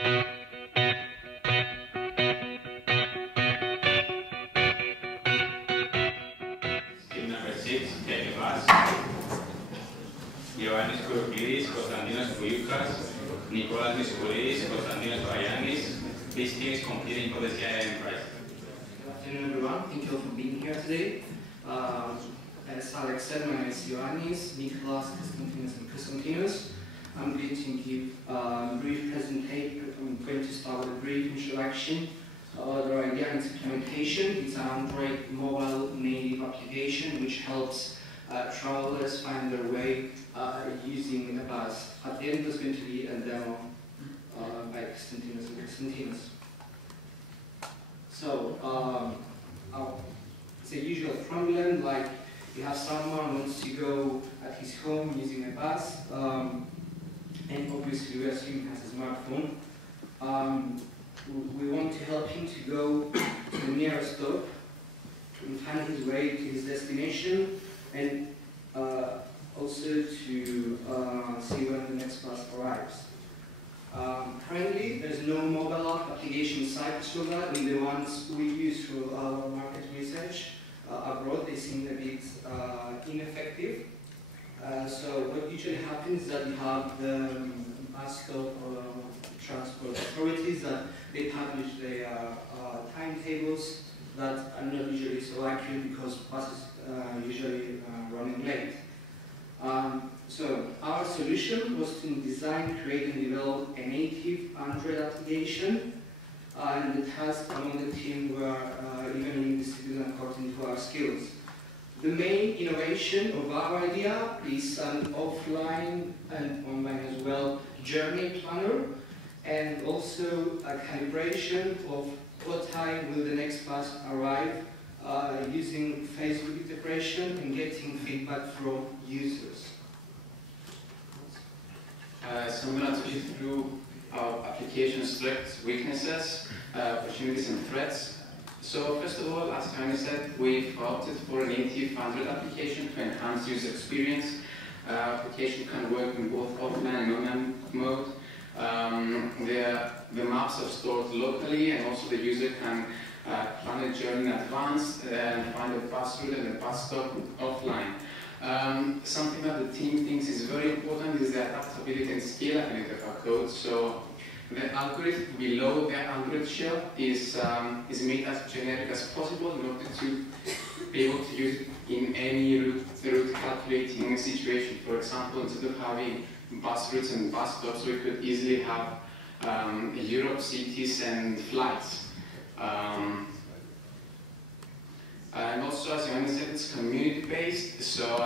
Number 6, take a bus. Ioannis Kourouklis, Konstantinos Poulioukas, Nicolas Missoulidis, Konstantinos Bayanis. This team is competing for the CIA prize. Good afternoon, everyone. Thank you all for being here today. As Alex said, my name is Ioannis, Nicolas, Konstantinos, and Konstantinos. I'm going to give a brief presentation. I'm going to start with a brief introduction about our idea and its implementation. It's an Android mobile native application which helps travelers find their way using a bus. At the end, there's going to be a demo by Konstantinos and Konstantinos. So, it's a usual problem, like you have someone who wants to go at his home using a bus, and obviously we assume he has a smartphone. We want to help him to go to the nearest stop and find his way to his destination, and also to see when the next bus arrives. Currently, there's no mobile application site for that, and the ones we use for our market research abroad, they seem a bit ineffective. So what usually happens is that you have the bus stop transport authorities that they publish their timetables that are not usually so accurate because buses are usually running late. So our solution was to design, create, and develop a native Android application, and the tasks among the team were evenly distributed according to our skills. The main innovation of our idea is an offline and online as well journey planner, and also a calibration of what time will the next bus arrive using Facebook integration and getting feedback from users. So I'm going to talk you through our application's strengths, weaknesses, opportunities and threats. So first of all, as Tony said, we've opted for a native Android application to enhance user experience. Application can work in both offline and online mode. The maps are stored locally, and also the user can plan a journey in advance and find a bus route and a bus stop offline. Something that the team thinks is very important is the adaptability and scalability of our code. So the algorithm below the Android shell is made as generic as possible in order to be able to use it in any route calculating situation. For example, instead of having bus routes and bus stops, we could easily have Europe cities and flights. And also, as Ioannis said, it's community-based, so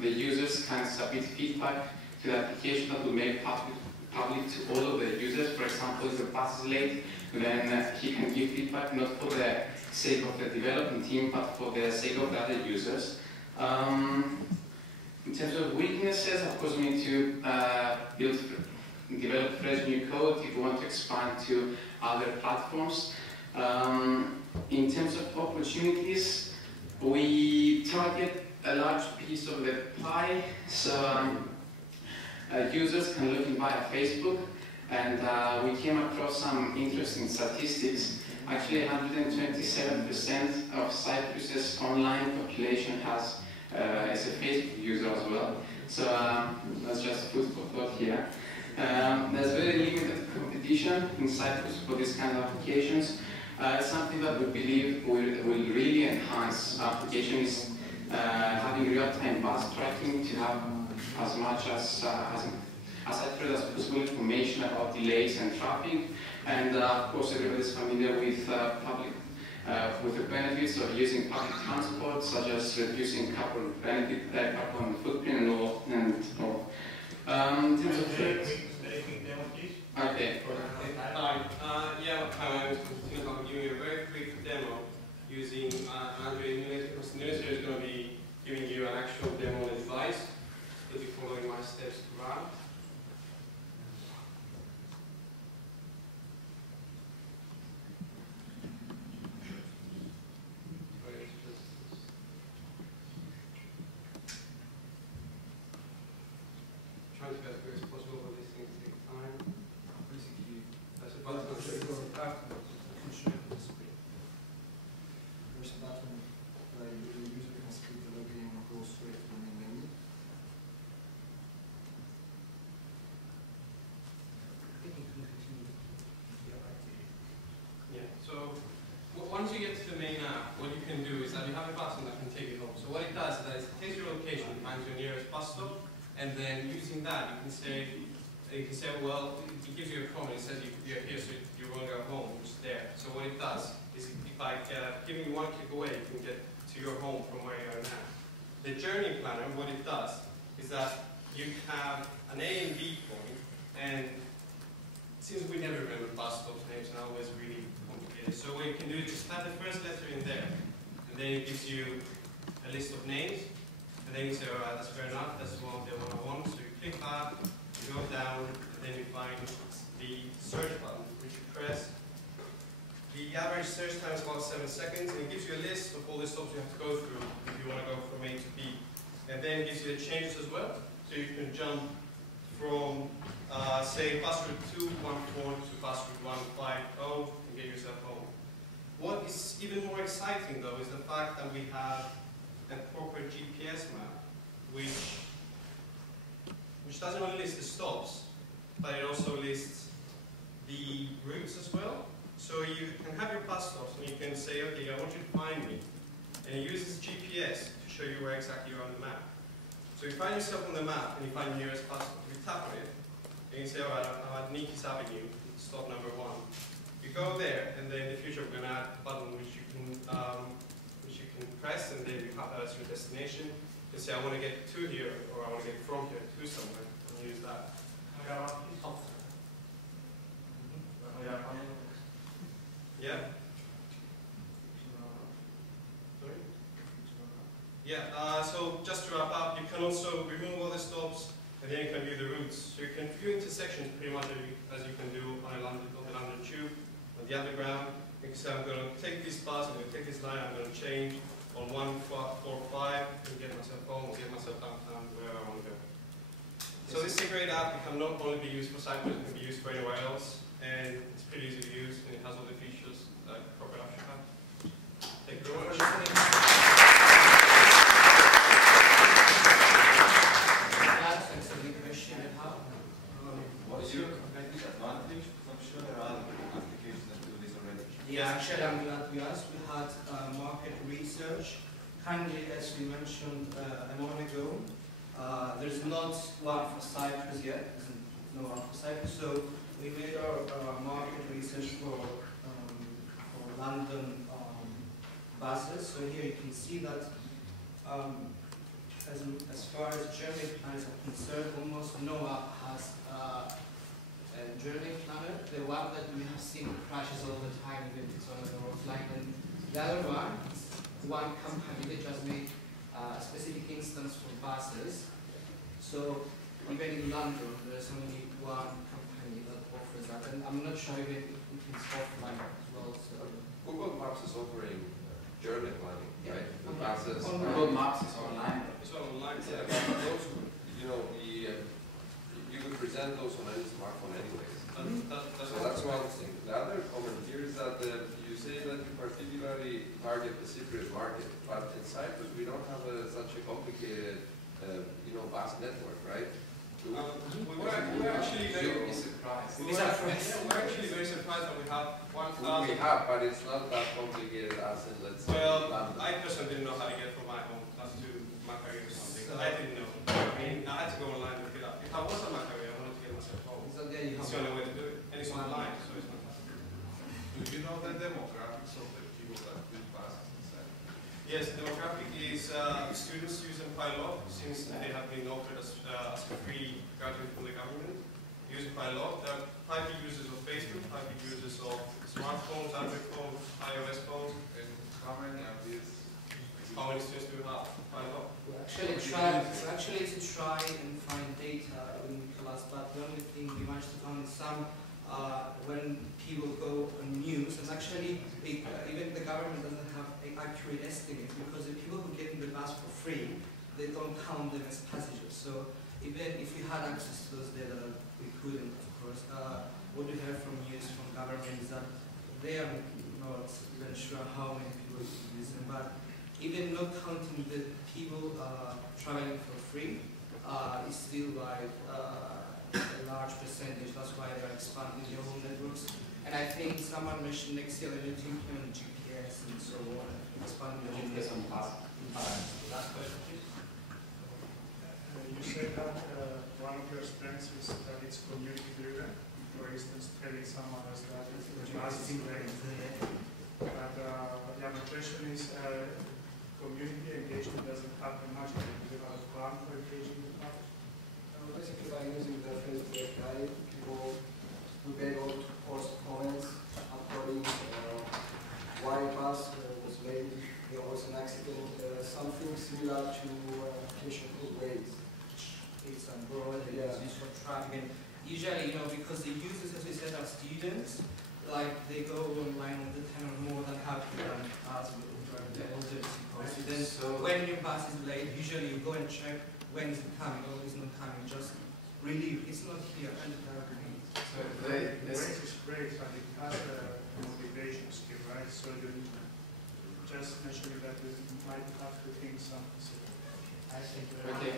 the users can submit feedback to the application that will make public to all of the users. For example, if the bus is late, then he can give feedback not for the sake of the development team, but for the sake of the other users. In terms of weaknesses, of course, we need to develop fresh new code if we want to expand to other platforms. In terms of opportunities, we target a large piece of the pie, so users can look in via Facebook, and we came across some interesting statistics. Actually, 127% of Cyprus's online population is a Facebook user as well. So that's just food for thought here. There's very limited competition in Cyprus for this kind of applications. Something that we believe will really enhance our application is having real-time bus tracking to have as much as accurate as possible information about delays and traffic. And of course, everybody's familiar with the benefits of using public transport, such as reducing carbon footprint and all. In terms of threats. Okay. Hi. Yeah, my name is Konstantinos. I'm giving you a very quick demo using Android emulator. Konstantinos is going to be giving you an actual demo on the device. You'll be following my steps to run. Trying to be as quick as possible, but these things take time. That's a card you can show it on the screen. There's a button where the user can skip the login and go straight to the main menu. Yeah, so once you get to the main app, what you can do is that you have a button that can take you home. So what it does is that it takes your location, finds your nearest bus stop, and then using that you can say, well, it gives you a code and it says you're here, so you're going to go home, which is there. So what it does is by giving you one click away, you can get to your home from where you are now. The journey planner, what it does is that you have an A and B point, and since we never remember bus stops names, and always really complicated. So what you can do is just type the first letter in there, and then it gives you a list of names, and then you say, all right, that's fair enough, that's the one I want. So you click that, you go down, and then you find the search button, which you press. The average search time is about 7 seconds, and it gives you a list of all the stops you have to go through if you want to go from A to B. And then it gives you the changes as well, so you can jump from say bus route 214 to bus route 150 and get yourself home. What is even more exciting though is the fact that we have a proper GPS map which doesn't only list the stops, but it also lists the routes as well. So you can have your bus stops and you can say, okay, I want you to find me. And it uses GPS to show you where exactly you are on the map. So you find yourself on the map and you find the nearest bus stop. You tap on it, and you say, all right, I'm at Nikis Avenue, stop number 1. You go there, and then in the future we're going to add a button which you can press, and then you have that as your destination. You say, I want to get to here, or I want to get from here to somewhere, and use that. Yeah. Sorry? Yeah. So just to wrap up, you can also remove all the stops. And then you can view the routes. So you can view intersections pretty much as you can do on the London Tube, on the underground. You can say, I'm going to take this bus, I'm going to take this line, I'm going to change on 145 and get myself home, get myself downtown where I want to go. So this is a great app. It can not only be used for Cyprus, it can be used for anywhere else. And it's pretty easy to use, and it has all the features that proper app should have. Thank you very much. What is your competitive advantage? I'm sure there are other applications that do this already. Yeah, actually, I'm glad we asked. We had market research. Kindly, as we mentioned a moment ago, there's not one for Cyprus yet. There's no one for Cyprus. So we made our market research for London buses. So here you can see that as far as journey planners are concerned, almost no app has a journey planner. The one that we have seen crashes all the time if it's on or offline, and the other one is one company that just made a specific instance for buses. So even in London, there's only one company that offers that, and I'm not sure even if it's offline as well. So Google Maps is offering journey planning, yeah. right? The buses. Google Maps is online. It's online. Yeah, but those, you know, you could present those on any smartphone anyways. So that's one thing. The other comment here is that you say that you particularly target the Cypriot market, but in Cyprus we don't have such a complicated, bus network, right? We're actually very surprised. We're actually very surprised that we have 1,000. We have, but it's not that complicated as in, let's say, Well, London. I personally didn't know how to get from my home to my career or something. I didn't know. I mean, I had to go online to look it up. If I was on my career, I wanted to get myself home. so there you It's have the only way to do it. And it's online, so it's fantastic. Do you know the demographics of the people that do buses inside? Yes, the demographic is students use them quite a lot since they have been offered as a free graduate from the government. Use it quite a lot. There are private users of Facebook, private users of smartphones, Android phones, iOS phones. And how many of these? How many students do we have? Quite a lot. We actually to try and find data in class, but the only thing we managed to find is some when people go on news, and actually even the government doesn't have accurate estimates because the people who get in the bus for free, they don't count them as passengers. So even if we had access to those data, we couldn't, of course. What we heard from news from government is that they are not even sure how many people use them, but even not counting the people traveling for free, is still like a large percentage. That's why they're expanding their own networks. And I think someone mentioned next year they need to implement GPS and so on, expand the GPS on pass. Last question, please. You said that one of your strengths is that it's community driven. For instance, telling someone else that the bus is late. But yeah, my question is, community engagement doesn't happen much. Do you have a plan for engaging the public? Basically, by using the Facebook API, people will be able to post comments according why a bus was late, there was an accident, something similar to application called Waze. It's on board, they use this for traffic. And usually, because the users, as we said, are students, like they go online all the time and more than happy than us with then when your bus is late, usually you go and check when is it coming, or it's not coming, just relieve. It's not here, and So Waze is great, but it has a motivation skill, right? So you just mentioning that you might have to think something. I think okay.